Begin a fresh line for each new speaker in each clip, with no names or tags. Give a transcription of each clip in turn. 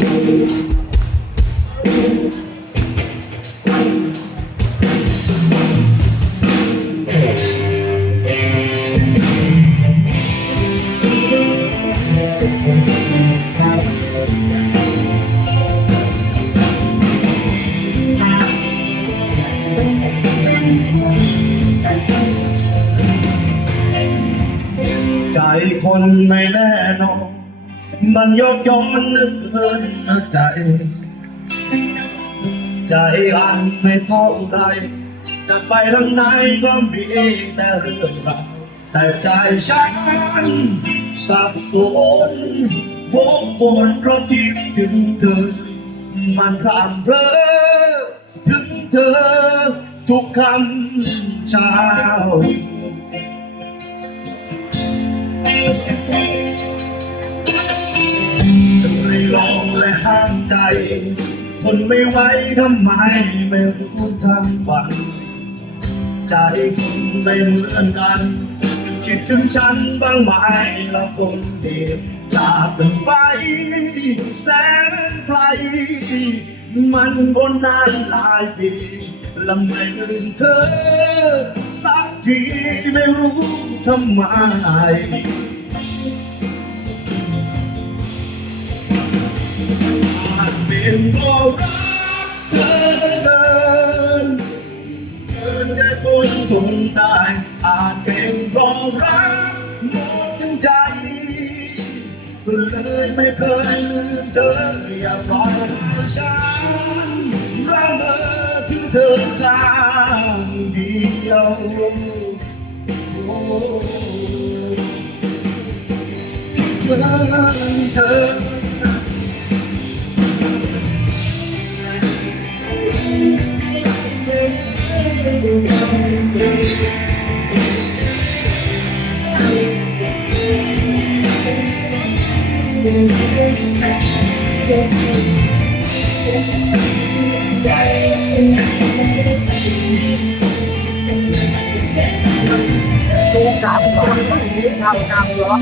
ใจคนไม่แน่นอน มันยกย้อนนึกเกินนใจ ใจอันไม่เท่าไรจะไปทางไหนก็มีแต่เรื่องราวแต่ใจฉันสับสนวกวนเพราะคิดถึงเธอ มันพรำเพรอถึงเธอ ทุกคำเช้า ใจ ทนไม่ไหวทำไมไม่รู้ทั้งวัน ใจคุณไม่เหมือนกัน คิดถึงฉันบ้างไหมเราคนเดียวจากกันไปแสนไกล มันบนนานหลายปีและไม่ลืมเธอ สักทีไม่รู้ทำไม อาจเป็นเพราะรักเธอเกินเกินจะทนทนได้อาจเป็นเพราะรักหมดทั้งใจก็เลยไม่เคยลืมเธออย่าปล่อยฉันระเมอถึงเธอข้างเดียวโอ้เธอเธอ
ดูกลับก่อนนี้ทำกรรมเหรอ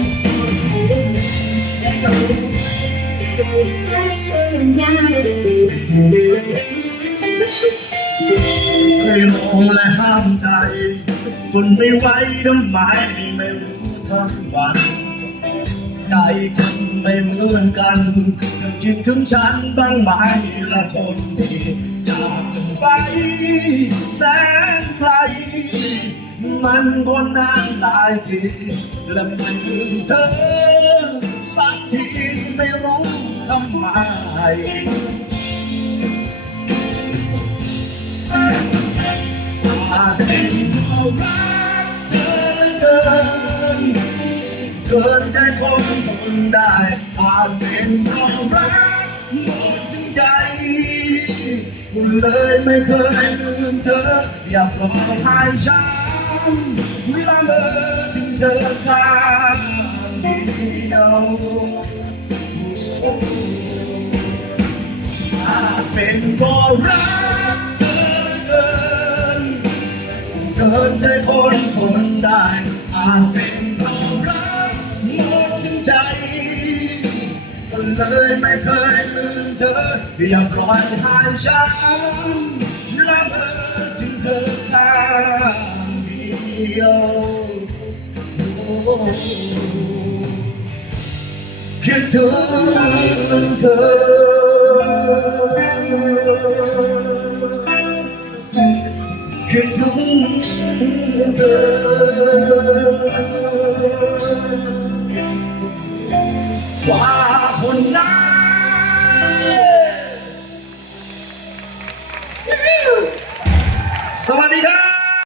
เค ยมองและห้ามใจทนไม่ไหวทำไมไม่รู้ทั้งวัน ใจคนไม่เหมือนกันเธอคิดถึงฉันบ้างไหมละคนดีจากกันไปแสนไกลมันก็นานหลายปีและไม่ลืมเธอ สักทีไม่รู้ทำไม เกินใจคนทนได้อาจเป็นเพราะรักหมดทั้งใจคุณเลยไม่เคยลืมเธอ อยากปล่อยให้ฉันเวลาเมื่อถึงเธอข้างเดียวอาจเป็นเพราะรักเธอเกินเกินใจคนทนได้อาจเป็น เลยไม่เคยลืมเธอ อย่าปล่อยให้ฉันละเมอถึงเธอข้างเดียวคิดถึงเธอคิดถึงเธอ